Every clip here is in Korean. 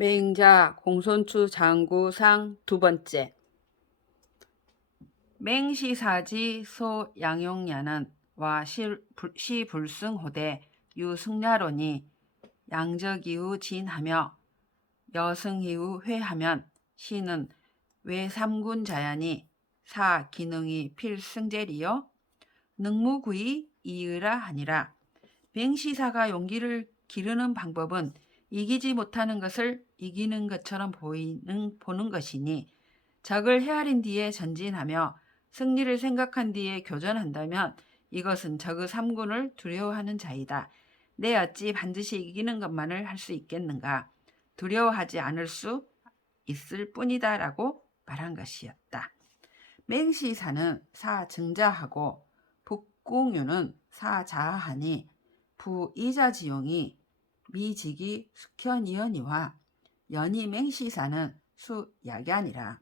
맹자 공손추 장구상 두 번째. 맹시사지 소양용야는 와 시불승호대 유승야론이 양적이후 진하며 여승이후 회하면 시는 외삼군자야니 사 기능이 필승제리요 능무구이 이으라 하니라. 맹시사가 용기를 기르는 방법은 이기지 못하는 것을 이기는 것처럼 보는 것이니 적을 헤아린 뒤에 전진하며 승리를 생각한 뒤에 교전한다면 이것은 적의 삼군을 두려워하는 자이다. 내 어찌 반드시 이기는 것만을 할 수 있겠는가. 두려워하지 않을 수 있을 뿐이다 라고 말한 것이었다. 맹시사는 사증자하고 북궁유는 사자하니 부이자지용이 미직이 숙현이언이와 연이맹시사는 수약이니라.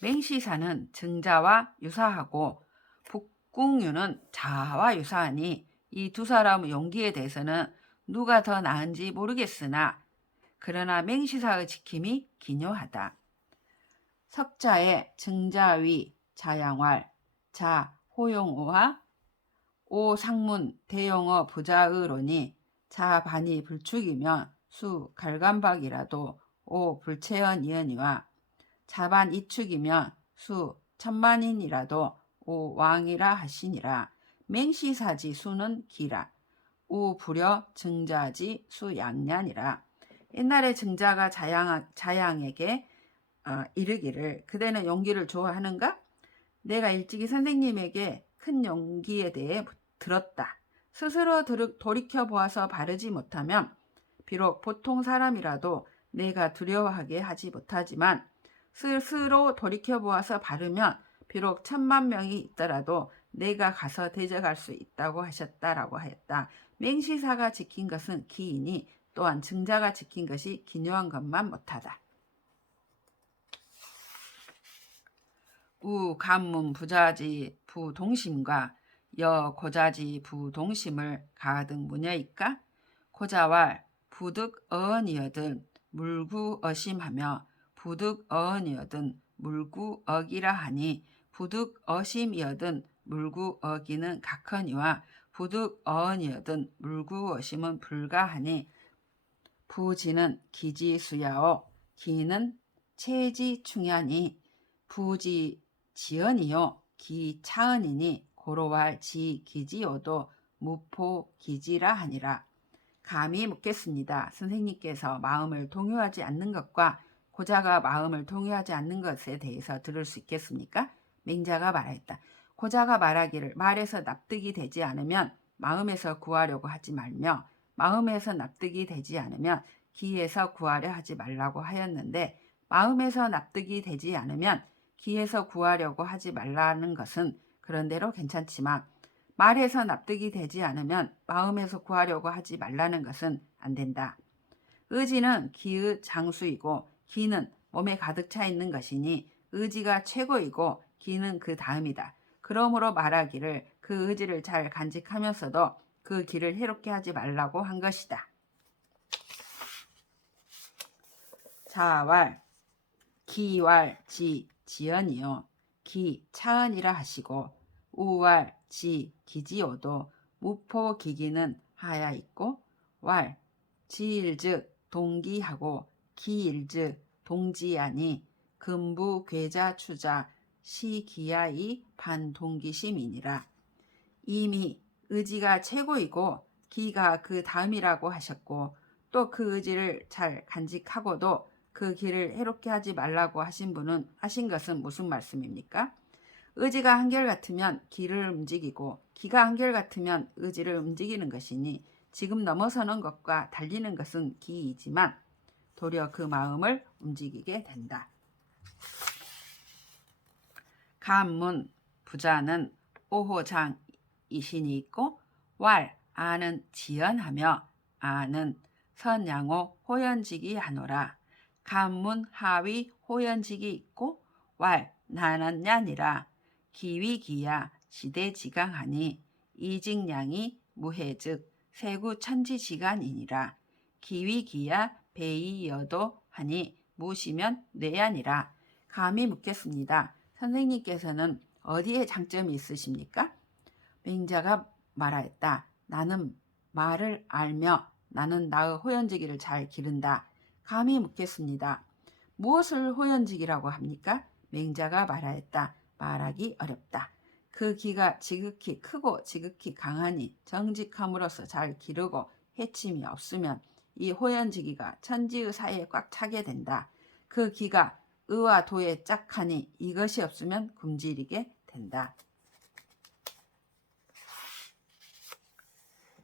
맹시사는 증자와 유사하고 북궁유는 자와 유사하니 이 두 사람의 용기에 대해서는 누가 더 나은지 모르겠으나 그러나 맹시사의 지킴이 기묘하다. 석자의 증자위 자양활 자 호용어와 오상문 대용어 부자의론이 자반이 불축이면 수 갈감박이라도 오 불체언이언이와 자반 이축이면 수 천만인이라도 오 왕이라 하시니라. 맹시사지 수는 기라 우 불여 증자지 수 양년이라. 옛날에 증자가 자양에게 이르기를 그대는 용기를 좋아하는가? 내가 일찍이 선생님에게 큰 용기에 대해 들었다. 스스로 돌이켜보아서 바르지 못하면 비록 보통 사람이라도 내가 두려워하게 하지 못하지만 스스로 돌이켜보아서 바르면 비록 10,000명이 있더라도 내가 가서 대적할 수 있다고 하셨다라고 하였다. 맹시사가 지킨 것은 기이니 또한 증자가 지킨 것이 기묘한 것만 못하다. 우 간문 부자지 부동심과 여 고자지 부동심을 가득 무녀이까 고자왈 부득 어언이여든 물구 어심하며 부득 어언이여든 물구 어기라 하니 부득 어심이여든 물구 어기는 각허니와 부득 어언이여든 물구 어심은 불가하니 부지는 기지수야오 기는 체지충야니 부지 지언이요 기차언이니 고로왈 지기지요도 무포기지라 하니라. 감히 묻겠습니다. 선생님께서 마음을 동요하지 않는 것과 고자가 마음을 동요하지 않는 것에 대해서 들을 수 있겠습니까? 맹자가 말했다. 고자가 말하기를 말에서 납득이 되지 않으면 마음에서 구하려고 하지 말며 마음에서 납득이 되지 않으면 기에서 구하려 하지 말라고 하였는데 마음에서 납득이 되지 않으면 기에서 구하려고 하지 말라는 것은 그런대로 괜찮지만 말에서 납득이 되지 않으면 마음에서 구하려고 하지 말라는 것은 안 된다. 의지는 기의 장수이고 기는 몸에 가득 차 있는 것이니 의지가 최고이고 기는 그 다음이다. 그러므로 말하기를 그 의지를 잘 간직하면서도 그 기를 해롭게 하지 말라고 한 것이다. 자왈 기왈 지연이요 기 차은이라 하시고 우왈 기지오도 무포 기기는 하야 있고 왈 지일즉 동기하고 기일즉 동지하니 금부 괴자 추자 시기야이 반동기심이니라. 이미 의지가 최고이고 기가 그 다음이라고 하셨고 또 그 의지를 잘 간직하고도 그 길을 해롭게 하지 말라고 하신 것은 무슨 말씀입니까? 의지가 한결같으면 기를 움직이고 기가 한결같으면 의지를 움직이는 것이니 지금 넘어서는 것과 달리는 것은 기이지만 도리어 그 마음을 움직이게 된다. 간문 부자는 오호장 이신이 있고 왈 아는 지연하며 아는 선양호 호연직이 하노라. 간문 하위 호연직이 있고 왈 나는 냐니라. 기위기야 시대지강하니 이직량이 무해즉 세구천지지간이니라. 기위기야 베이여도 하니 무시면 뇌아니라. 감히 묻겠습니다. 선생님께서는 어디에 장점이 있으십니까? 맹자가 말하였다. 나는 말을 알며 나는 나의 호연지기를 잘 기른다. 감히 묻겠습니다. 무엇을 호연지기라고 합니까? 맹자가 말하였다. 말하기 어렵다. 그 기가 지극히 크고 지극히 강하니 정직함으로써 잘 기르고 해침이 없으면 이 호연지기가 천지의 사이에 꽉 차게 된다. 그 기가 의와 도에 짝하니 이것이 없으면 굶주리게 된다.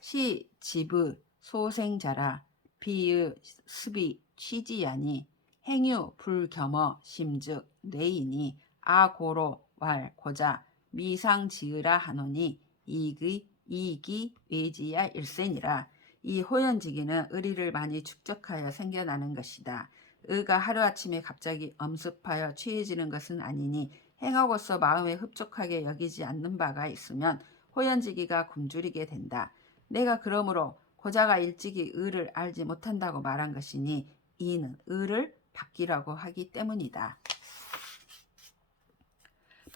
시 지부 소생자라 비의 습이 취지야니 행유 불겸어 심즉 뇌이니 아고로 왈 고자 미상지으라 하노니 이기 외지야 일센이라. 이 호연지기는 의리를 많이 축적하여 생겨나는 것이다. 의가 하루아침에 갑자기 엄습하여 취해지는 것은 아니니 행하고서 마음에 흡족하게 여기지 않는 바가 있으면 호연지기가 굶주리게 된다. 내가 그러므로 고자가 일찍이 의를 알지 못한다고 말한 것이니 이는 의를 바뀌라고 하기 때문이다.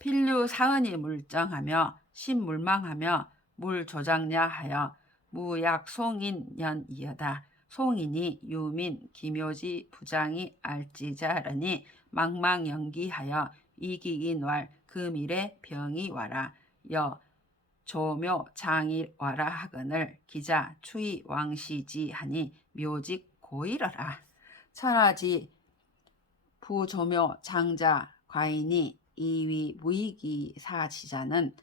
필류 사은이 물정하며 신물망하며 물조장냐 하여 무약송인연이여다. 송인이 유민 기묘지 부장이 알지자르니 망망연기하여 이기인왈 금일에 병이 와라. 여 조묘 장일 와라 하거늘 기자 추이 왕시지 하니 묘직 고이러라. 천하지 부조묘 장자 과인이 이위 무이기 사지자는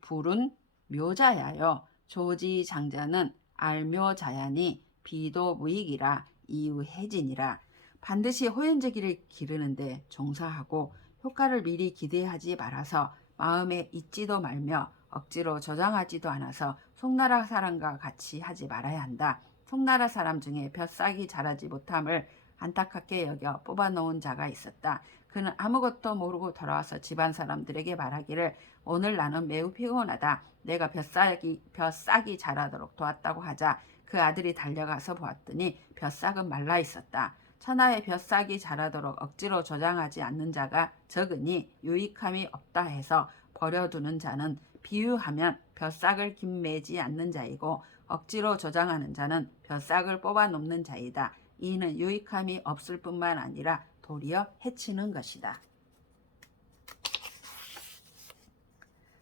불은 묘자야요. 조지 장자는 알묘자야니 비도 무익이라 이유해진이라. 반드시 호연지기를 기르는데 종사하고 효과를 미리 기대하지 말아서 마음에 잊지도 말며 억지로 저장하지도 않아서 송나라 사람과 같이 하지 말아야 한다. 송나라 사람 중에 벼싹이 자라지 못함을 안타깝게 여겨 뽑아놓은 자가 있었다. 그는 아무것도 모르고 돌아와서 집안 사람들에게 말하기를 오늘 나는 매우 피곤하다. 내가 벼싹이 자라도록 도왔다고 하자 그 아들이 달려가서 보았더니 벼싹은 말라 있었다. 천하에 벼싹이 자라도록 억지로 저장하지 않는 자가 적으니 유익함이 없다 해서 버려두는 자는 비유하면 벼싹을 김매지 않는 자이고 억지로 저장하는 자는 벼싹을 뽑아놓는 자이다. 이는 유익함이 없을 뿐만 아니라 도리어 해치는 것이다.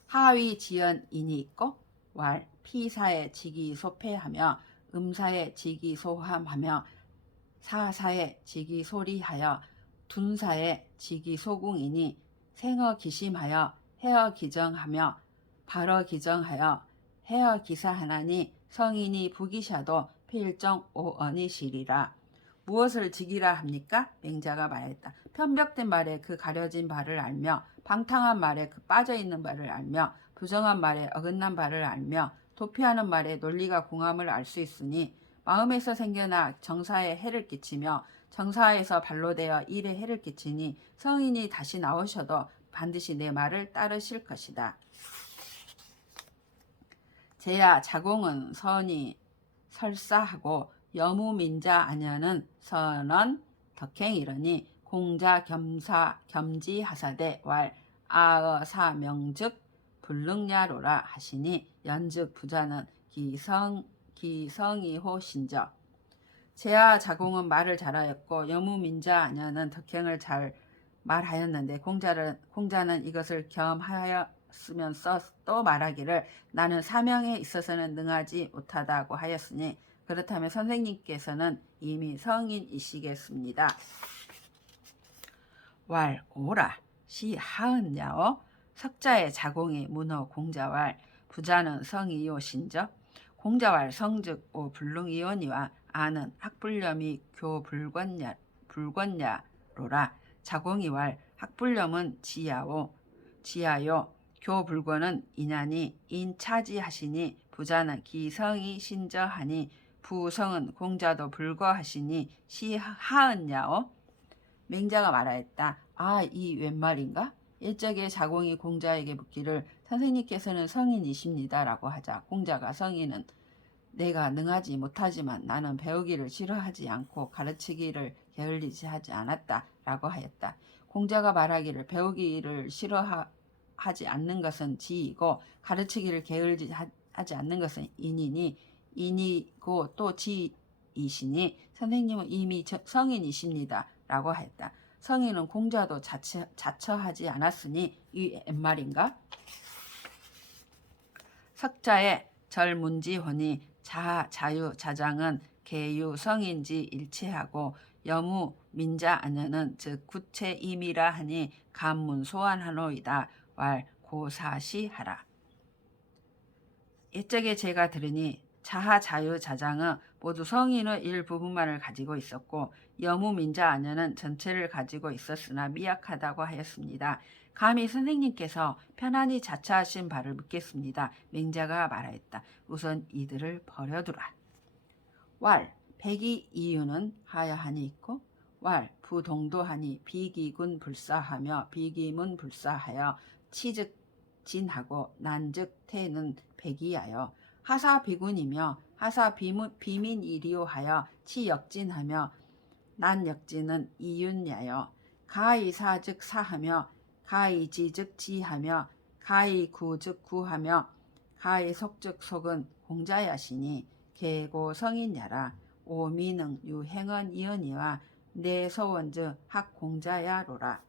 하위 지연인이 있고 왈 피사에 지기소패하며 음사에 지기소함하며 사사에 지기소리하여 둔사에 지기소궁이니 생어기심하여 해어기정하며 발어기정하여 해어기사하나니 성인이 부기샤도 필정 오언이시리라. 무엇을 지기라 합니까? 맹자가 말했다. 편벽된 말에 그 가려진 바를 알며 방탕한 말에 그 빠져있는 바를 알며 부정한 말에 어긋난 바를 알며 도피하는 말에 논리가 공함을 알 수 있으니 마음에서 생겨나 정사에 해를 끼치며 정사에서 발로되어 일에 해를 끼치니 성인이 다시 나오셔도 반드시 내 말을 따르실 것이다. 제야 자공은 선이 설사하고 여무민자 아녀는 선언 덕행이러니 공자 겸사 겸지하사대 왈 아어사명즉 불능야로라 하시니 연즉 부자는 기성이호 신저. 제야 자공은 말을 잘하였고 여무민자 아녀는 덕행을 잘 말하였는데 공자는 이것을 겸하였으면서 또 말하기를 나는 사명에 있어서는 능하지 못하다고 하였으니 그렇다면 선생님께서는 이미 성인이시겠습니다. 왈 오라 시 하은야오 석자의 자공이 문어 공자왈 부자는 성이요 신저. 공자왈 성즉 오 불능이오니와 아는 학불념이 교불권야로라. 자공이왈 학불념은 지야요 교불권은 인하니 인차지하시니 부자는 기성이 신저하니 부성은 공자도 불거하시니 시하은야오. 맹자가 말하였다. 아, 이 웬 말인가? 일적에 자공이 공자에게 묻기를 선생님께서는 성인이십니다 라고 하자 공자가 성인은 내가 능하지 못하지만 나는 배우기를 싫어하지 않고 가르치기를 게을리지 하지 않았다 라고 하였다. 공자가 말하기를 배우기를 싫어하지 않는 것은 지이고 가르치기를 게을리지 하지 않는 것은 인이고 또 지이시니 선생님은 이미 성인이십니다 라고 하였다. 성인은 공자도 자처하지 않았으니 이 옛말인가? 석자의 절문지혼이 자유 자장은 계유 성인지 일체하고 여무 민자 안여는 즉 구체임이라 하니 간문 소환하노이다 왈 고사시하라. 옛적에 제가 들으니 자하 자유 자장은 모두 성인의 일부분만을 가지고 있었고 여무 민자 안여는 전체를 가지고 있었으나 미약하다고 하였습니다. 감히 선생님께서 편안히 자처하신 바를 묻겠습니다. 맹자가 말하였다. 우선 이들을 버려두라. 왈 백이 이유는 하야하니 있고 왈 부동도하니 비기군 불사하며 비기문 불사하여 치즉진하고 난즉 태는 백이하여 하사 비군이며 하사 비민이리오하여 치역진하며 난역진은 이윤야여 가이사 즉 사하며 가이지 즉 지하며 가이구 즉 구하며 가이속 즉 속은 공자야시니 계고 성인야라 오미능 유행은 이언이와 내소원즈 학공자야로라.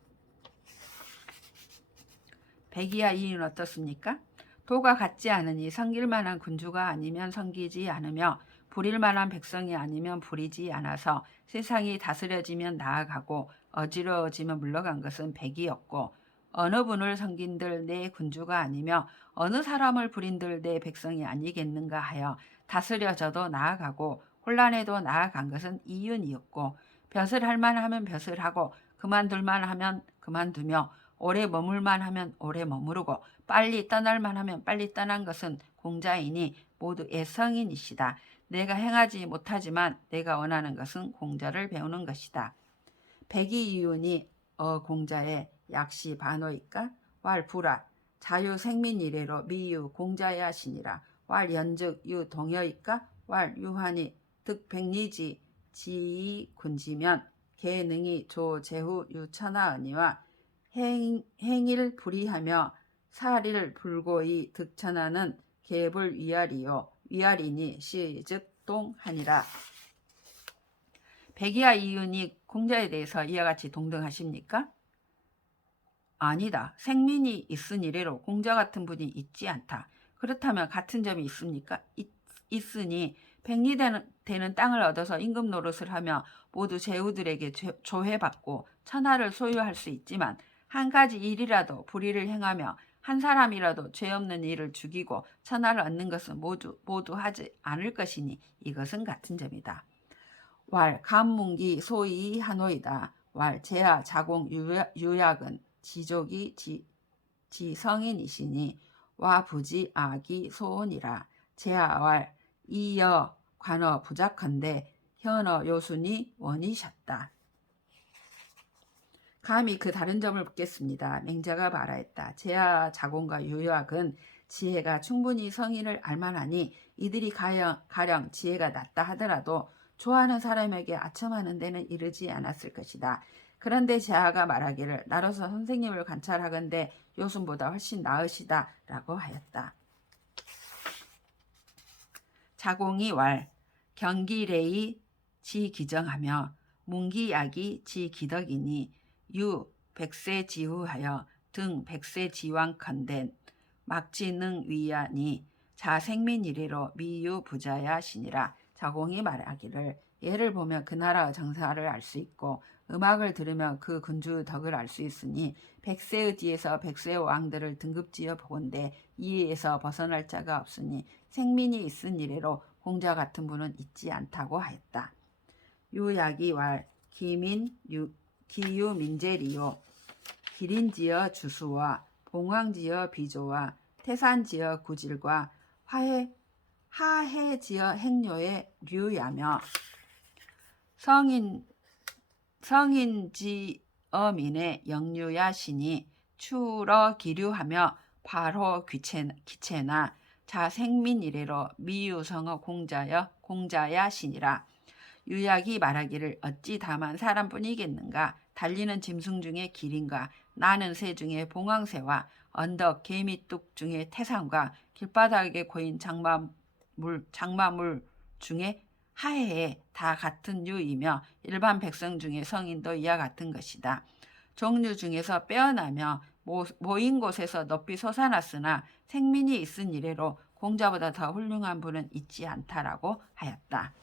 백이야 이윤 어떻습니까? 도가 같지 않으니 섬길만한 군주가 아니면 섬기지 않으며 부릴만한 백성이 아니면 부리지 않아서 세상이 다스려지면 나아가고 어지러워지면 물러간 것은 백이었고 어느 분을 섬긴들 내 군주가 아니며 어느 사람을 부린들 내 백성이 아니겠는가 하여 다스려져도 나아가고 혼란에도 나아간 것은 이윤이었고 벼슬할 만하면 벼슬하고 그만둘만 하면 그만두며 오래 머물만 하면 오래 머무르고 빨리 떠날만 하면 빨리 떠난 것은 공자이니 모두 애성인이시다. 내가 행하지 못하지만 내가 원하는 것은 공자를 배우는 것이다. 백이이윤이 공자의 약시 반호이까? 왈 부라 자유 생민이래로 미유 공자야 신이라. 왈 연즉 유 동여이까? 왈 유한이 득백리지 지이 군지면 개능이 조제후 유천하언니와 행일 불이하며 사리를 불고이 득천하는 개불 위아리요 위아리니 시즉 동하니라. 백이와 이윤이 공자에 대해서 이와 같이 동등하십니까? 아니다. 생민이 있으니래로 공자 같은 분이 있지 않다. 그렇다면 같은 점이 있습니까? 있으니 백리되는 땅을 얻어서 임금 노릇을 하며 모두 제후들에게 조회받고 천하를 소유할 수 있지만 한 가지 일이라도 불의를 행하며 한 사람이라도 죄 없는 이를 죽이고 천하를 얻는 것은 모두 하지 않을 것이니 이것은 같은 점이다. 왈 간문기 소이 하노이다. 왈 제하 자공 유약은 지족이 지성인이시니 와 부지 악이 소원이라. 제하 왈 이여 관어 부작한데 현어 요순이 원이셨다. 감히 그 다른 점을 묻겠습니다. 맹자가 말하였다. 제하 자공과 유약은 지혜가 충분히 성인을 알만하니 이들이 가령 지혜가 낮다 하더라도 좋아하는 사람에게 아첨하는 데는 이르지 않았을 것이다. 그런데 제하가 말하기를 나로서 선생님을 관찰하건대 요순보다 훨씬 나으시다 라고 하였다. 자공이 왈 경기래이 지기정하며 문기약이 지기덕이니 유 백세 지후하여 등 백세 지왕컨댄 막지능 위하니 자생민이래로 미유 부자야 신이라. 자공이 말하기를 예를 보면 그 나라의 정사를 알 수 있고 음악을 들으면 그 군주의 덕을 알 수 있으니 백세의 뒤에서 백세의 왕들을 등급지어 보건대 이에서 벗어날 자가 없으니 생민이 있은 이래로 공자 같은 분은 있지 않다고 하였다. 유약이 왈 기유 민재리요 기린지어 주수와 봉황지어 비조와 태산지어 구질과 하해지어 행료의 류야며 성인지어민의 영유야 신이 추러 기류하며 발호 기체나 자생민 이래로 미유성어 공자여 공자야 신이라. 유약이 말하기를 어찌 다만 사람뿐이겠는가. 달리는 짐승 중에 기린과 나는 새 중에 봉황새와 언덕 개미뚝 중에 태산과 길바닥에 고인 장마물 중에 하해에 다 같은 유이며 일반 백성 중에 성인도 이와 같은 것이다. 종류 중에서 빼어나며 모인 곳에서 높이 솟아났으나 생민이 있은 이래로 공자보다 더 훌륭한 분은 있지 않다라고 하였다.